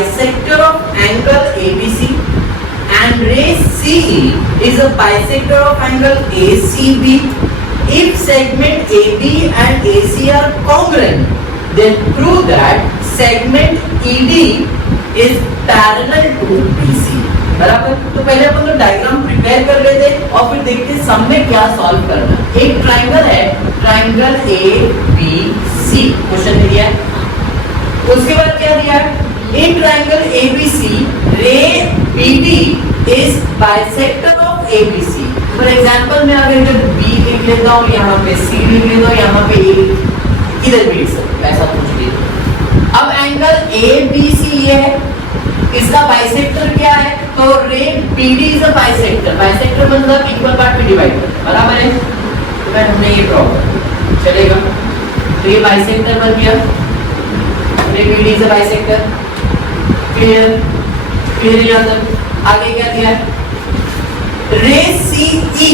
bisector of angle ABC and ray CE is a bisector of angle ACB. If segment AB and AC are congruent, then prove that segment ED is parallel to BC. बराबर। तो पहले अपन लोग diagram prepare कर लेते और फिर देखते सम में क्या सॉल्व करना। एक ट्राइंगल है, ट्राइंगल ABC क्वेश्चन में दिया है। उसके बाद क्या दिया है, एक ट्राइंगल ABC रे BD is bisector of ABC। For example मैं अगर इधर B लिख लेता हूँ, यहाँ पे C लिख लेता हूँ, यहाँ पे A इधर भी लिख सकता हूँ, ऐसा कुछ भी। अब एंगल ABC ये है, इसका बाइसेक्टर क्या है, तो रे BD is a bisector. Bisector मतलब इक्वल पार्ट में डिवाइड करता है, बराबर है। तो मैं हमने ये ड्रॉ कर चलेगा, तो ये बाइसेक्टर बन गया, रे BD is a bisector. Clear clear यहाँ तक। आगे क्या दिया है, रे CE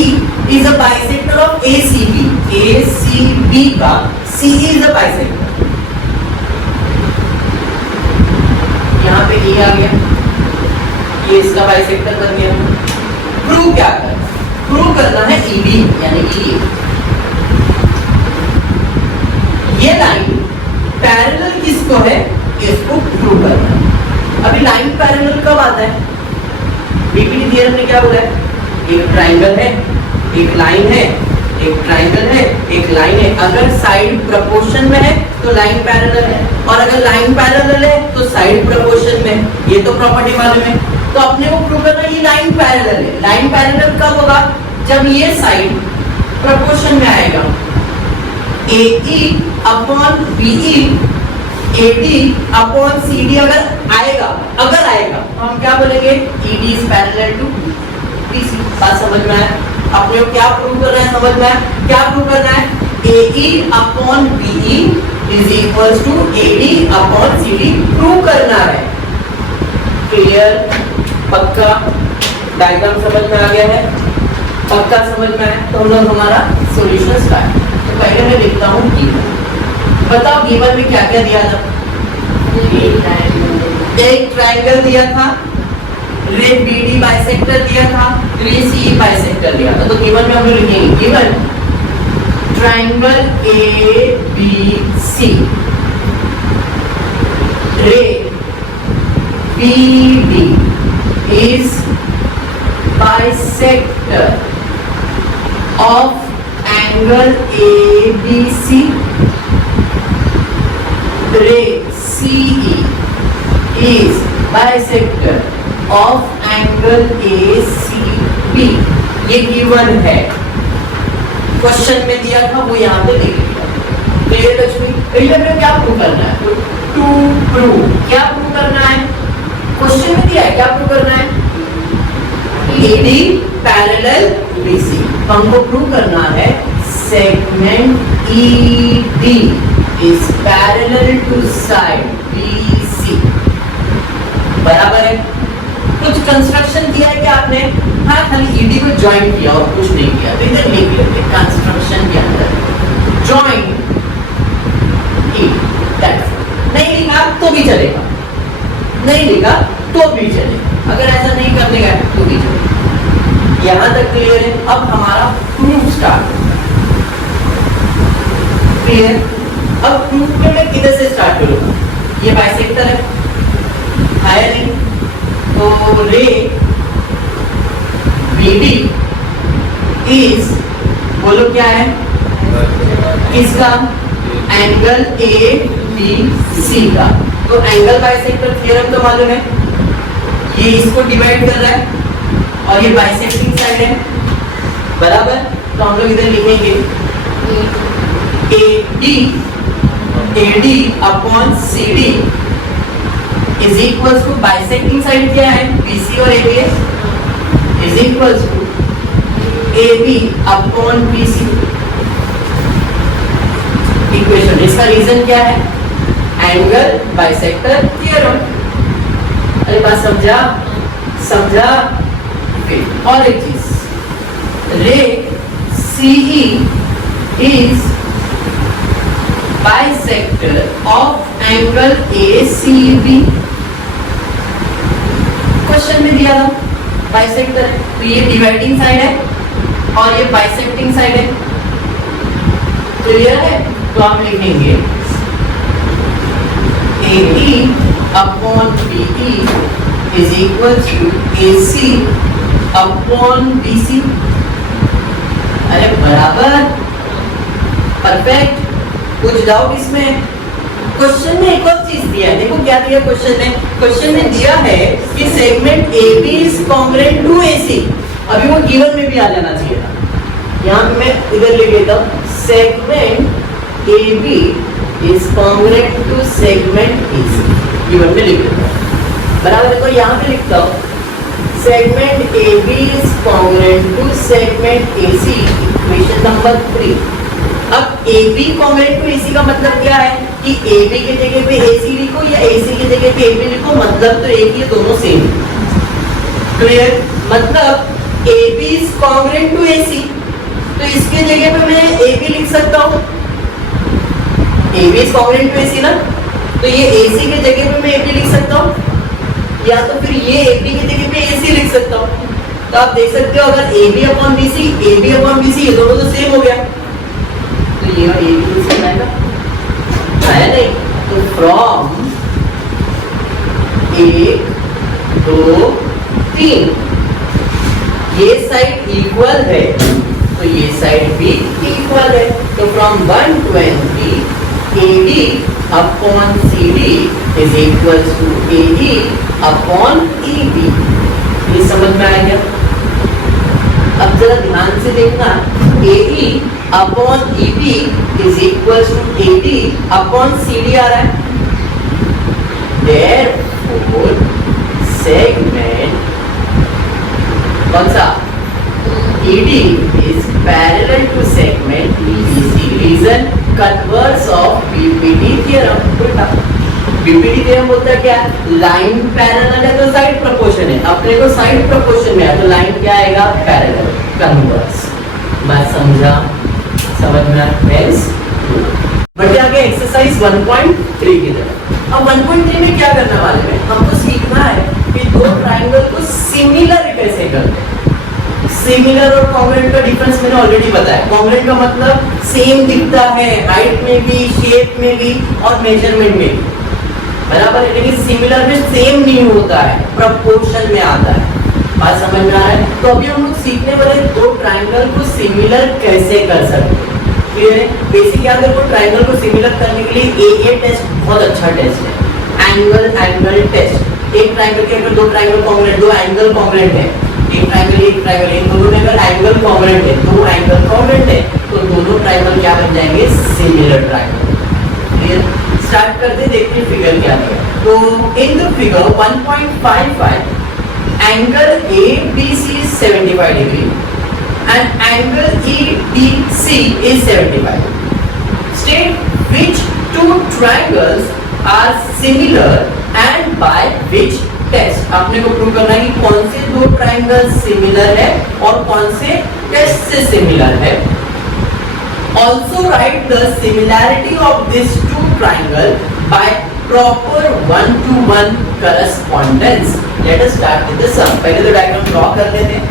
is a bisector of ACB। ACB का CE इज अ बाइसेक्टर। यहाँ पे E आ गया, ये इसका बाइसेक्टर बन गया। प्रूव क्या करना, प्रूव करना है ED यानी E। ये लाइन पैरेलल किसको है, इसको प्रूव करना है। अभी लाइन पैरेलल कब आता है, बीपीटी थ्योरम में क्या बोला है, एक ट्राइंगल है, एक लाइन है, एक ट्राइंगल है, एक लाइन है। अगर साइड प्रोपोर्शन में है तो लाइन पैरेलल है, और अगर लाइन पैरेलल है तो साइड प्रोपोर्शन में है। ये तो प्रॉपर्टी मालूम है। तो अपने को प्रूव करना ये लाइन पैरेलल है। लाइन पैरेलल कब होगा, जब ये साइड प्रोपोर्शन में आएगा। AE upon BE, AD upon CD अगर आएगा तो हम क्या बोलेंगे, ED is parallel to BC। बात समझ में आया? अपने को क्या प्रूव करना है, समझ में आया? क्या प्रूव करना है, AE upon BE is equals to AD upon CD prove करना है। क्लियर, पक्का, डायग्राम समझ में आ गया है, पक्का समझ में आया? तो हम लोग हमारा सॉल्यूशन स्टार्ट। तो पहले मैं लिखता हूँ गिवन। बताओ गिवन में क्या क्या दिया था, एक ट्राइंगल दिया था, रे BD बाइसेक्टर दिया था, रे CE बाइसेक्टर दिया था। तो गिवन में हम लोग लिखेंगे गिवन ट्राइंगल ABC रे BD is bisector of angle ABC, ray CE is bisector of angle ACB। ये गिवन है, क्वेश्चन में दिया था, वो यहाँ पे लिख दिया। क्लियर लक्ष्मी? पहले में क्या प्रूव करना है, टू प्रूव, क्या प्रूव करना है, क्वेश्चन में दिया है क्या प्रूव करना है, AD पैरेलल BC। हमको प्रूव करना है segment ED is parallel to side BC। बराबर है। कुछ कंस्ट्रक्शन किया है क्या आपने, हाँ खाली ED को ज्वाइन किया और कुछ नहीं किया। तो इधर लिख लेते कंस्ट्रक्शन के अंदर ज्वाइन ED। नहीं लिखा तो भी चलेगा, नहीं लिखा तो भी चलेगा, अगर ऐसा नहीं करने का तो भी चलेगा। यहाँ तक क्लियर है? अब हमारा प्रूफ स्टार्ट। क्लियर? अब प्रूफ में मैं किधर से स्टार्ट करूँगा, ये बाइसेक्टर है नहीं, तो रे BD इज, बोलो क्या है, किसका, एंगल ABC का। तो एंगल बाइसेक्टर थ्योरम तो मालूम है, ये इसको डिवाइड कर रहा है और ये बाइसेक्टिंग साइड है, बराबर। तो हम लोग इधर लिखेंगे AD upon CD is equals to, bisecting side क्या है, BC और ABS, is equals to AB upon BC equation. इसका रीजन क्या है, एंगल बाइसेक्टर थ्योरम। अरे बात समझा, समझा? और एक चीज, रे CE is bisector of angle ACB। Question में दिया था बाइसेक्टर है, तो ये डिवाइडिंग साइड है और ये बाइसेक्टिंग साइड है। क्लियर है? तो आप लिखेंगे AE upon BE is equal to AC upon BC। अरे बराबर, परफेक्ट। कुछ डाउट इसमें? क्वेश्चन में एक और चीज दिया है, देखो क्या दिया क्वेश्चन में। क्वेश्चन में दिया है कि segment AB is congruent to AC। अभी वो गिवन में भी आ जाना चाहिए था। यहाँ पे मैं इधर लिख देता हूँ segment AB is congruent to segment AC। Given में लिख देता हूँ, बराबर। देखो यहाँ पे लिखता हूँ segment AB is congruent to segment AC, equation number 3। अब AB कॉन्ग्रुएंट टू AC का मतलब क्या है कि AB के जगह पे AC लिखो या AC के जगह पे AB लिखो, मतलब तो एक ही, दोनों सेम। क्लियर? मतलब AB is congruent to AC, तो इसके जगह पे मैं AB लिख सकता हूँ। AB is congruent to AC ना, तो ये AC के जगह पे मैं AB लिख सकता हूँ, या तो फिर ये AB की जगह पे AC लिख सकता हूँ। तो आप देख सकते हो अगर AB अपॉन BC ये दोनों तो सेम हो गया, तो ये AB लिख आएगा, है नहीं? तो फ्रॉम 1 2 3 ये साइड इक्वल है, तो ये साइड भी इक्वल है। तो from 120 AD upon CD is equal to AE upon EB। ये समझ में आ गया? अब जरा ध्यान से देखना, AE upon EB is equal to AD upon CD आ रहा है। Therefore segment कौन सा? ED is parallel to segment EC. Reason converse of BPD theorem। BPD theorem बोलता है क्या? लाइन पैरेलल है तो साइड प्रोपोर्शन है, अपने को साइड प्रोपोर्शन में है तो लाइन क्या आएगा? Parallel, converse. बात समझा? समझ में आया? बढ़ते आगे एक्सरसाइज 1.3 की तरफ। अब 1.3 में क्या करने वाले हैं? हमको सीखना है कि दो ट्रायंगल को सिमिलर कैसे करते हैं। सिमिलर और कॉन्ग्रुएंट का डिफरेंस मैंने ऑलरेडी बताया। कॉन्ग्रुएंट का मतलब सेम दिखता है, हाइट में भी, शेप में भी और मेजरमेंट में भी, बराबर है। लेकिन सिमिलर में सेम नहीं होता है, प्रोपोर्शन में आता है। बात समझ में आ रहा है? तो अभी हम लोग सीखने वाले दो ट्रायंगल को सिमिलर कैसे कर सकते हैं। क्लियर है? बेसिक याद रखो, ट्रायंगल को सिमिलर करने के लिए ये टेस्ट बहुत अच्छा टेस्ट है, एंगल टेस्ट। एक ट्रायंगल के अगर दो ट्रायंगल कॉन्ग्रुएंट, दो एंगल कॉन्ग्रुएंट है, एक ट्रायंगल इन दोनों में अगर एंगल कॉन्ग्रुएंट है, दो एंगल कॉन्ग्रुएंट है, तो दोनों ट्रायंगल क्या बन जाएंगे? Similar triangle. क्लियर? स्टार्ट करते, देखते हैं फिगर क्या है। तो इन the figure 1.55 angle ABC is 75 degree and angle EDC is 75. State which two triangles are similar and by which test. आपने को प्रूव करना है कि कौन से दो ट्रायंगल सिमिलर है और कौन से टेस्ट से सिमिलर है। Also write the similarity of these two triangle by proper one-to-one correspondence. Let us start with the sum। पहले तो डायग्राम ड्रॉ कर लेते हैं।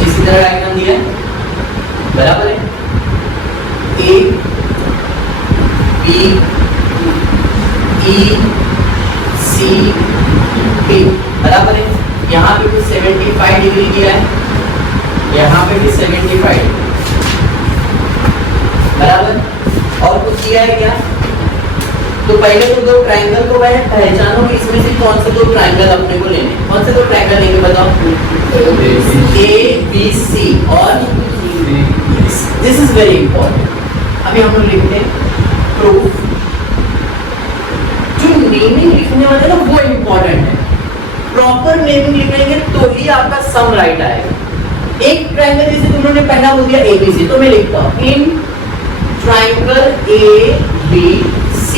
इसी तरह डायग्राम दिया है, बराबर है। A B E C B बराबर है। यहाँ पे भी 75 डिग्री दिया है, यहाँ पे भी 75 बराबर। और कुछ दिया है क्या? तो पहले तो दो ट्रायंगल को पहचानो कि इसमें से कौन से दो ट्रायंगल अपने को लेने। कौन से दो ट्रायंगल लेंगे बताओ? A B C और दिस इज वेरी इंपॉर्टेंट। अभी हम लोग लिखते हैं प्रूफ। जो नेमिंग लिखने वाले ना वो इंपॉर्टेंट है। प्रॉपर नेमिंग लिखेंगे तो ही आपका सम राइट आएगा। एक ट्रायंगल जैसे तुम लोगों ने पहला बोल दिया ABC, तो मैं लिखता हूँ in triangle ABC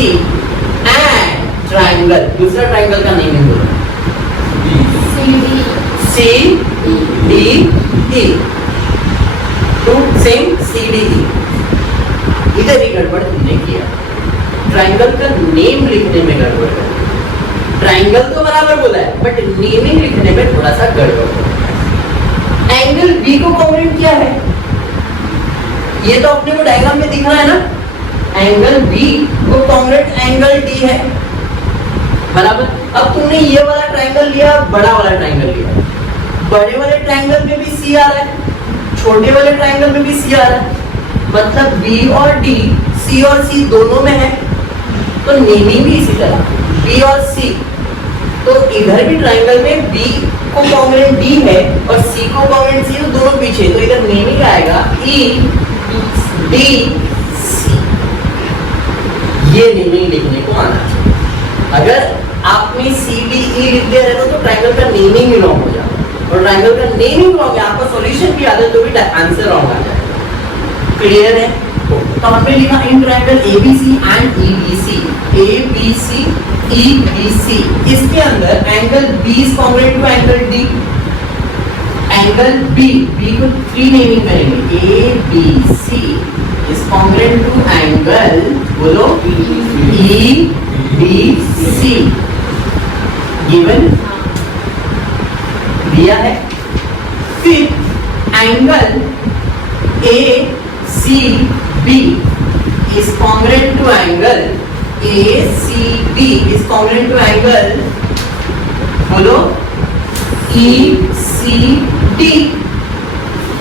and triangle, दूसरा ट्रायंगल का नेमिंग बोलो CDE। To same CDE। इधर ही गड़बड़ तुमने किया, ट्राइंगल का नेम लिखने में गड़बड़ है। ट्राइंगल तो बराबर बोला है बट नेमिंग लिखने में थोड़ा सा गड़बड़ है। एंगल बी को कॉन्ग्रुएंट क्या है, ये तो अपने को डायग्राम में दिख रहा है ना। एंगल बी को कॉन्ग्रुएंट एंगल डी है, बराबर। अब तुमने ये वाला ट्राइंगल लिया, बड़ा वाला ट्राइंगल लिया, बड़े वाले ट्राइंगल में भी सी आ रहा है, छोटे वाले ट्राइंगल में भी सी आ रहा है, मतलब बी और डी, सी और सी दोनों में है, तो नेमिंग भी इसी तरह बी और सी। तो इधर भी ट्राइंगल में बी को कॉन्ग्रुएंट डी है और सी को कॉन्ग्रुएंट सी, तो दोनों पीछे, तो इधर नेमिंग आएगा ई डी सी। ये नेमिंग लिखने को आना चाहिए। अगर आपने सी डी ई लिख दिया रहता तो ट्राइंगल का नेमिंग ही रॉन्ग हो जाता, और ट्राइंगल का नेमिंग रॉन्ग है, आपका सॉल्यूशन भी आता तो भी आंसर रॉन्ग आ जाएगा। क्लियर है? तो हमने लिखा in triangle ABC and EBC, ABC EBC, इसके अंदर angle B is congruent to angle D. Angle B, B को 3 नेमिंग करेंगे, A B C is congruent to angle, बोलो, ई बी सी। गिवन दिया है। फिर angle A C B is congruent to angle ACB is congruent to angle, बोलो, ECD।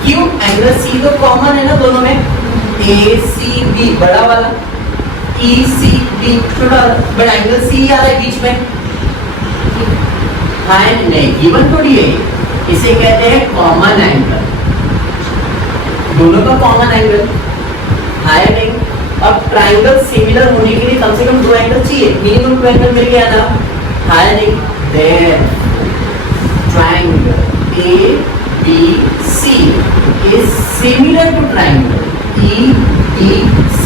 क्यों? Angle C तो common है ना दोनों में, ACB बड़ा वाला, ECD छोटा वाला, बट एंगल C आ रहा है बीच में। हाँ नहीं, गिवन थोड़ी है, इसे कहते हैं कॉमन एंगल, दोनों का कॉमन एंगल है नहीं। अब ट्राइंगल सिमिलर होने के लिए कम से कम 2 एंगल चाहिए, मिनिमम 2 एंगल मिल गया था, है नहीं। There triangle ABC is similar to triangle EDC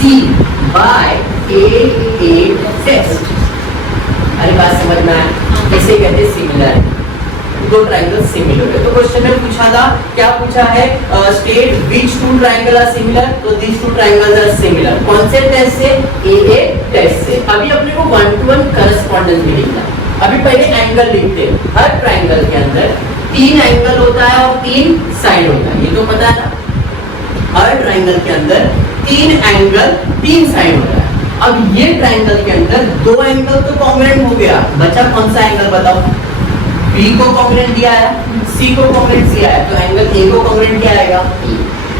by AA test। अरे बात समझ में आया? इसे कहते हैं सिमिलर, दो ट्राइंगल सिमिलर है। तो क्वेश्चन में पूछा था, क्या पूछा है, state which 2 triangle are similar, तो दीस 2 ट्राइंगल्स आर सिमिलर। कौन से टेस्ट से? AA टेस्ट से। अभी अपने को 1-to-1 करस्पॉन्डेंस भी लिखना है। अभी पहले एंगल लिखते हैं। हर ट्राइंगल के अंदर 3 एंगल होता है और 3 साइड होता है, ये तो पता है ना। हर ट्राइंगल के अंदर 3 एंगल 3 साइड होता है। अब ये ट्राइंगल के अंदर 2 एंगल तो कॉन्ग्रुएंट हो गया, बचा कौन सा एंगल बताओ? B को कॉन्ग्रुएंट दिया है, C को कॉन्ग्रुएंट दिया है, तो एंगल A को कॉन्ग्रुएंट क्या आएगा?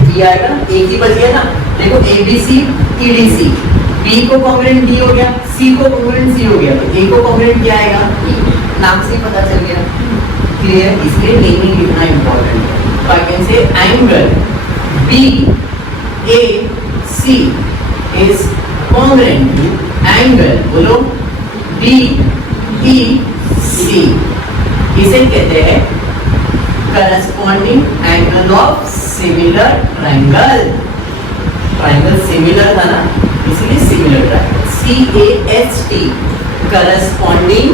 E आएगा ना, एक ही बच गया ना। देखो ABC EDC, B को कॉन्ग्रुएंट D हो गया, C को कॉन्ग्रुएंट C हो गया, तो A को कॉन्ग्रुएंट क्या आएगा? E। नाम से पता चल गया, क्लियर? इसलिए नेमिंग लिखना इंपॉर्टेंट है। I can say angle BAC is congruent to angle, बोलो, DEC। इसे कहते हैं corresponding angle of similar triangle. Triangle similar था ना, इसलिए similar triangle, CAST, corresponding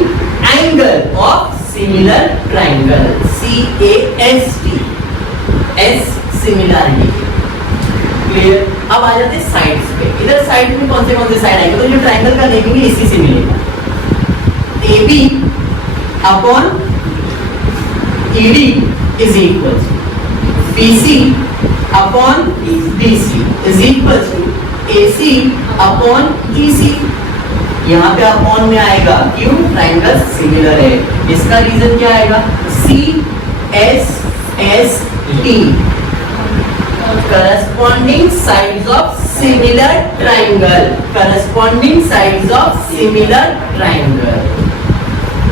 angle of similar triangle, CAST, S similarity. Clear? अब आ जाते हैं साइड्स पे। इधर साइड में कौन से साइड आएंगे, तो जो ट्राइंगल का नेमिंग है इसी से मिलेगा, AB upon ED is equal to BC upon BC is equal to AC upon EC। यहाँ पे अपॉन में आएगा, क्यों? ट्राइंगल सिमिलर है। इसका रीजन क्या आएगा? CSST, corresponding sides of similar triangle, corresponding sides of similar triangle.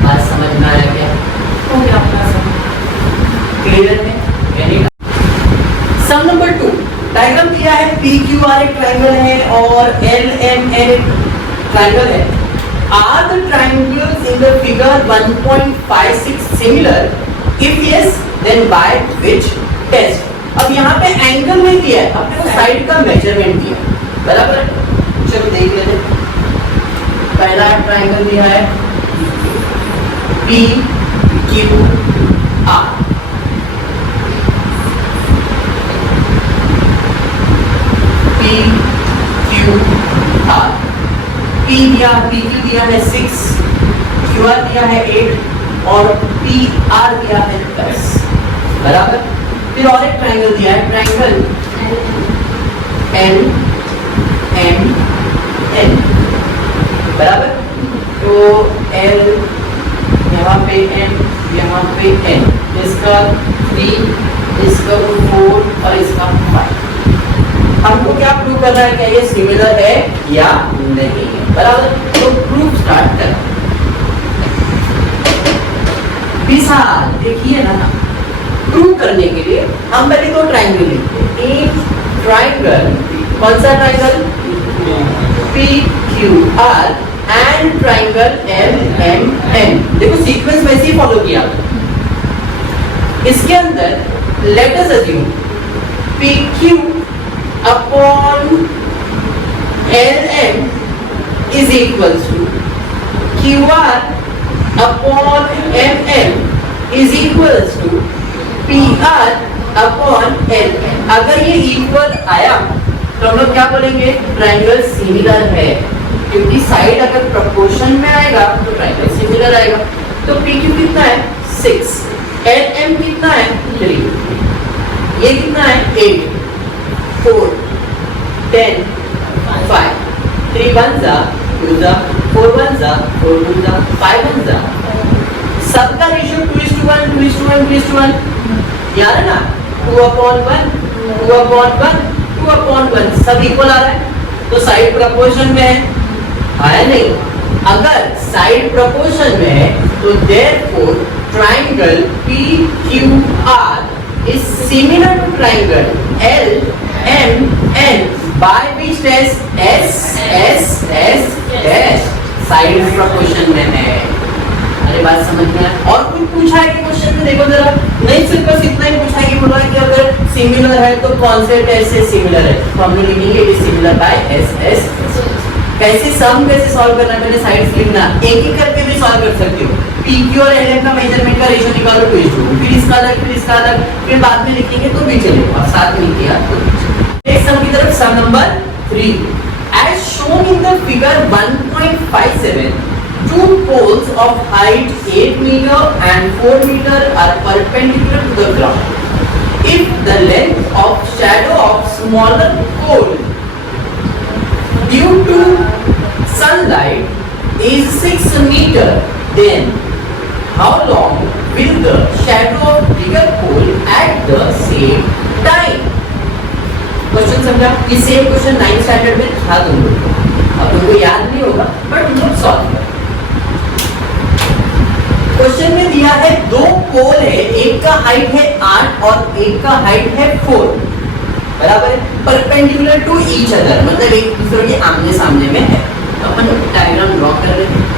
बात समझ में आया क्या? हो गया अपना सब क्लियर है? सम नंबर 2, डायग्राम दिया है, PQR एक ट्राइंगल है और LMN एक ट्राइंगल है। Are the triangles in the figure 1.56 similar? If yes then by which test? अब यहाँ पे एंगल नहीं दिया है, अपने को साइड का मेजरमेंट दिया है, बराबर है? चलो देख लेते हैं। पहला ट्राइंगल दिया है PQR, Q R. P Q दिया है 6, क्यू आर दिया है 8 और पी आर दिया है 10, बराबर। फिर और एक ट्राइंगल दिया है, ट्राइंगल एल एम एन, बराबर। तो एल यहाँ पे एन, यहाँ पे एन, इसका 3, इसका 4 और इसका 5। हमको क्या प्रूव करना है, क्या ये सिमिलर है या नहीं है, बराबर। तो प्रूफ स्टार्ट कर। विशाल देखिए ना, प्रूव करने के लिए हम पहले दो ट्राइंगल लिखते हैं। एक ट्राइंगल, कौन सा triangle, P Q R and triangle L M N. देखो सीक्वेंस वैसे ही फॉलो किया। इसके अंदर let us assume P Q upon L M is equals to Q R upon M M is equals to P R upon L. अगर ये equal आया तो हम लोग क्या बोलेंगे, ट्राइंगल सिमिलर है, क्योंकि साइड अगर प्रोपोर्शन में आएगा तो ट्राइंगल सिमिलर आएगा। तो पी क्यू कितना है 6, एल एम कितना है 3, ये कितना है 8, 4, 10, 5, 3 1 जा 2 जा 4 1 जा 4 2 जा 5 1 जा। सबका रेशियो 2:1 2:1 2:1, याद है ना, 2/1 2/1 2/1, सब इक्वल आ रहा है। तो साइड प्रोपोर्शन में है, आया नहीं। अगर साइड प्रोपोर्शन में है तो therefore triangle P Q R is similar to triangle L M N by which test, S S S dash, side proportion में है। अरे बात समझ में आया? और कुछ पूछा है कि क्वेश्चन में, देखो जरा, नहीं सिर्फ बस इतना ही पूछा है कि बोला कि अगर सिमिलर है तो कौन से टेस्ट से सिमिलर है, तो हम लोग लिखेंगे it is similar by S S. कैसे सम कैसे सॉल्व करना, मैंने साइड्स लिखना, एक एक करके भी सॉल्व कर सकते हो। पी क्यू और एल एम का मेजरमेंट का रेशियो निकालो 2:2, फिर इसका अलग, फिर इसका अलग, फिर बाद में लिखेंगे तो भी चलेगा, साथ में लिखिए आप। नेक्स्ट सम की तरफ, sum number 3। As shown in the figure 1.57, two poles of height 8 meter and 4 meter are perpendicular to the ground. If the length of shadow of smaller pole due to sunlight is 6 meter, then how long will the shadow of bigger pole at the same time? Question समझा? ये same question 9th standard में था तुम लोग को, अब तुमको याद नहीं होगा बट तुम लोग सॉल्व करो। क्वेश्चन में दिया है दो पोल है, एक का हाइट है 8 और एक का हाइट है 4, बराबर है, परपेंडिकुलर टू ईच अदर, मतलब एक दूसरे के आमने सामने में है। तो अपन डायग्राम ड्रॉ कर रहे हैं।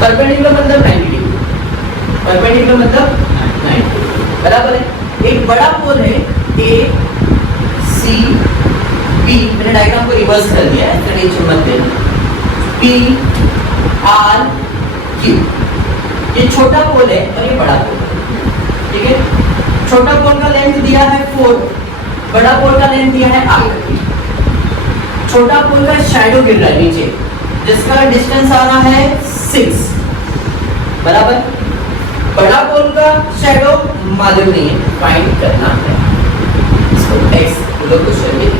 परपेंडिकुलर मतलब 90 डिग्री, परपेंडिकुलर मतलब 90, बराबर है। एक बड़ा पोल है ए सी बी, मैंने डायग्राम को रिवर्स कर दिया है, टेंशन मत लेना। पी आर क्यू, ये छोटा पोल है और ये बड़ा पोल है, ठीक है। छोटा पोल का लेंथ दिया है 4, बड़ा पोल का लेंथ दिया है 8। छोटा पोल का शैडो गिर रहा है नीचे, जिसका डिस्टेंस आ रहा है 6, बराबर। बड़ा पोल का शैडो मालूम नहीं है, फाइंड करना है, इसको टेक्स्ट बोलो क्वेश्चन में।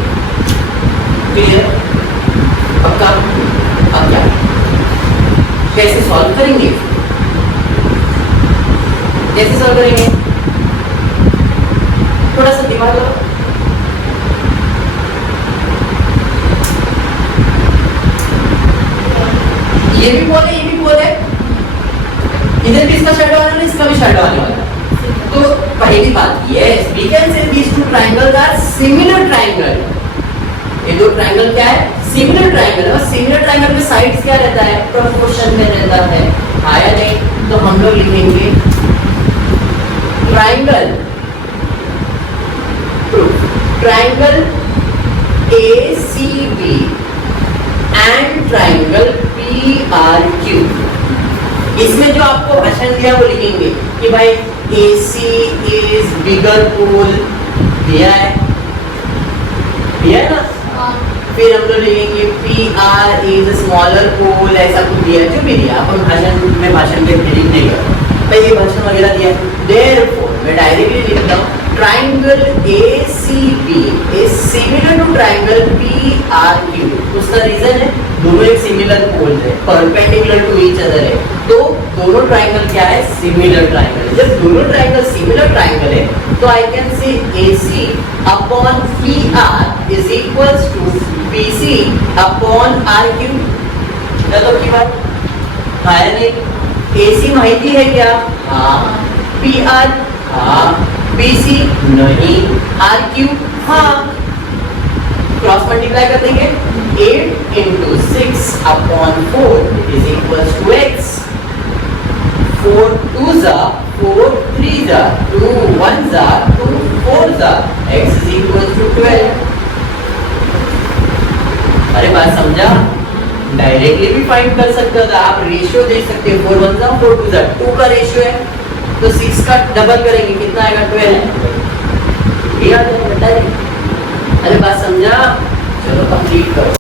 क्लियर? पक्का? अब क्या कैसे सॉल्व करेंगे, कैसे सॉल्व करेंगे, थोड़ा सा दिमाग लगाओ। ये भी पोल है, ये भी पोल है, इधर भी इसका शैडो आने वाला है, इसका भी शैडो आने वाला है। तो पहली बात, yes we can say these two triangles are similar triangle. ये दो ट्रायंगल क्या है, सिमिलर ट्रायंगल। और सिमिलर ट्रायंगल में साइड्स क्या रहता है, प्रोपोर्शन में रहता है, आया नहीं तो हम लोग लिखेंगे triangle, triangle ACB and triangle PRQ। इसमें जो आपको भाषण दिया वो लिखेंगे कि भाई AC is bigger pole दिया है ना। फिर हम लोग लिखेंगे PR is a smaller pole, ऐसा कुछ दिया, जो भी दिया अपन भाषण के लिख नहीं करते भाई, ये भाषण वगैरह दिया। Therefore मैं डायरेक्टली लिखता हूँ triangle ACB is similar to triangle PRQ। उसका रीजन है दोनों एक सिमिलर पोल है, परपेंडिकुलर टू ईच अदर है, तो दोनों ट्राइंगल क्या है, सिमिलर ट्राइंगल। जब दोनों ट्राइंगल सिमिलर ट्राइंगल है तो I can say AC upon PR is equals to BC upon RQ। चलो की बात है नहीं, AC माहिती है क्या, हाँ, PR हाँ, BC नहीं, RQ हाँ। क्रॉस मल्टीप्लाई कर देंगे, 8 into 6 upon 4 is equals to x। 4 2s are 4, 3s are 2, 1s are 2, 4s are x is equals to 12। अरे बात समझा, डायरेक्टली भी फाइंड कर सकते हो, आप रेशियो देख सकते हो, 4 1s are 4 2s are 2 का रेशियो है तो 6 का डबल करेंगे कितना आएगा, 12। ये आ जाएगा। अरे बात समझा, चलो कंप्लीट करो।